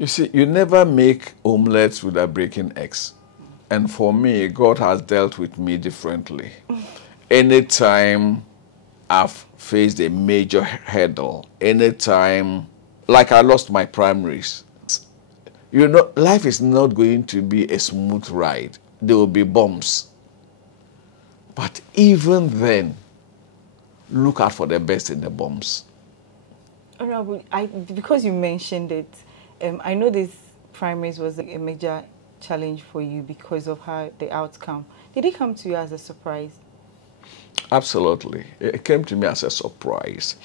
You see, you never make omelets without breaking eggs. And for me, God has dealt with me differently. Anytime I've faced a major hurdle, anytime, like I lost my primaries, you know, life is not going to be a smooth ride. There will be bumps. But even then, look out for the best in the bumps. Honorable, because you mentioned it, I know this primaries was a major challenge for you because of how the outcome. Did it come to you as a surprise? Absolutely. It came to me as a surprise.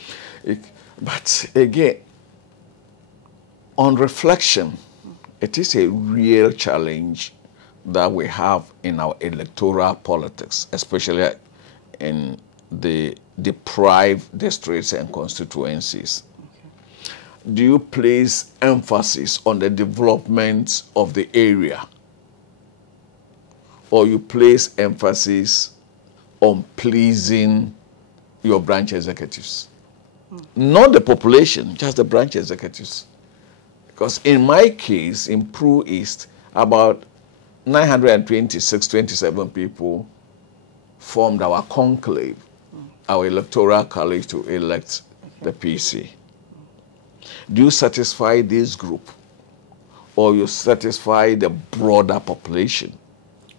But again, on reflection, it is a real challenge that we have in our electoral politics, especially in the deprived districts and constituencies. Okay. Do you place emphasis on the development of the area, or you place emphasis on pleasing your branch executives? Not the population, just the branch executives. Because in my case, in Pru East, about 927 people formed our conclave, our electoral college to elect the PC. Do you satisfy this group, or you satisfy the broader population?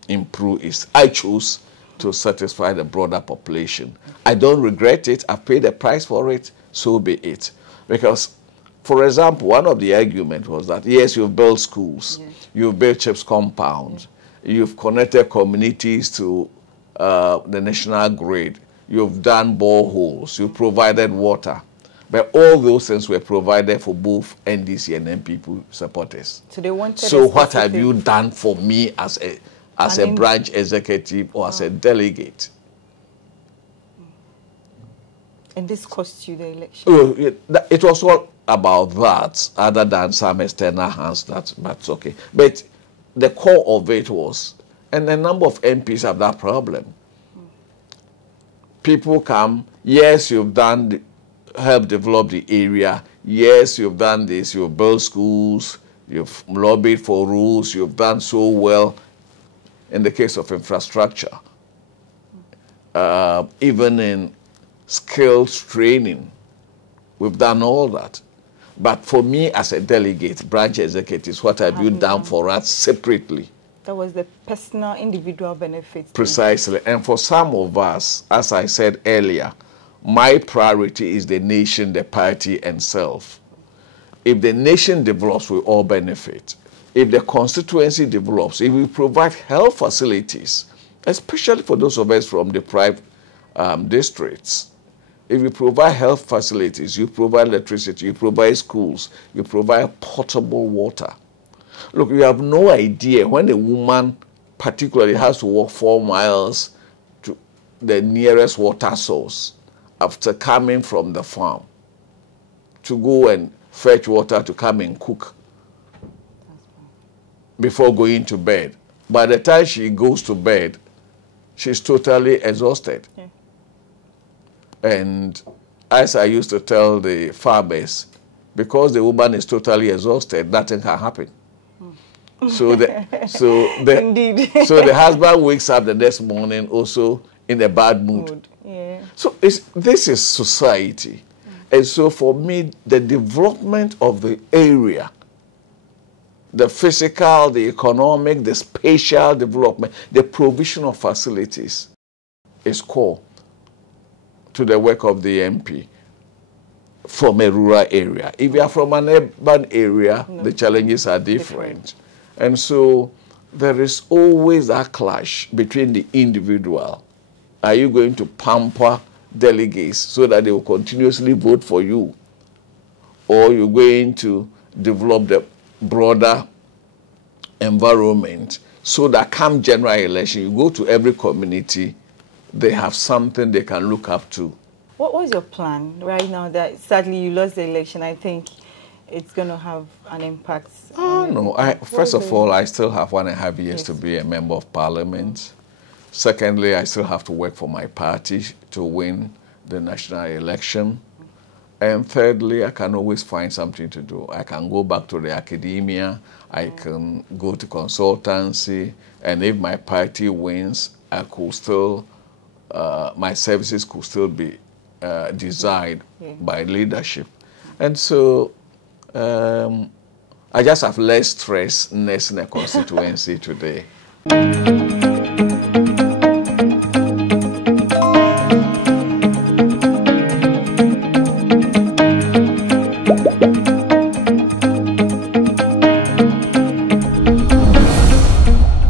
In Pru East, I chose to satisfy the broader population. I don't regret it. I've paid the price for it, so be it. Because, for example, one of the arguments was that, yes, you've built schools, yes, you've built CHIPS compounds, yes, you've connected communities to the national grid, you've done boreholes, you've provided water. But all those things were provided for both NDC and NPP supporters. So they wanted. So what have you done for me as a branch executive or as a delegate? And this cost you the election? Oh, it was all about that, other than some external hands, that's okay. But the core of it was, and a number of MPs have that problem. People come, yes, you've done, helped develop the area, yes, you've done this, you've built schools, you've lobbied for rules, you've done so well in the case of infrastructure, even in skills training, we've done all that. But for me as a delegate, branch executives, what have you done for us separately? That was the personal, individual benefits. Precisely. And for some of us, as I said earlier, my priority is the nation, the party, and self. If the nation develops, we all benefit. If the constituency develops, if we provide health facilities, especially for those of us from deprived districts, if you provide health facilities, you provide electricity, you provide schools, you provide potable water. Look, you have no idea when a woman particularly has to walk 4 miles to the nearest water source after coming from the farm to go and fetch water to come and cook before going to bed. By the time she goes to bed, she's totally exhausted. Yeah. And as I used to tell the farmers, because the woman is totally exhausted, nothing can happen. So the husband wakes up the next morning also in a bad mood. Yeah. So this is society. And so for me, the development of the area, the physical, the economic, the spatial development, the provision of facilities is core to the work of the MP from a rural area. If you are from an urban area, the challenges are different. And so there is always a clash between the individual. Are you going to pamper delegates so that they will continuously vote for you? Or you're going to develop the broader environment so that come general election, you go to every community, they have something they can look up to. What was your plan right now that sadly you lost the election? I think it's going to have an impact. Oh, no. First of all, I still have 1.5 years to be a member of parliament. Secondly, I still have to work for my party to win the national election. And thirdly, I can always find something to do. I can go back to the academia, I can go to consultancy, and if my party wins, I could still, my services could still be desired by leadership. And so I just have less stress in the constituency today.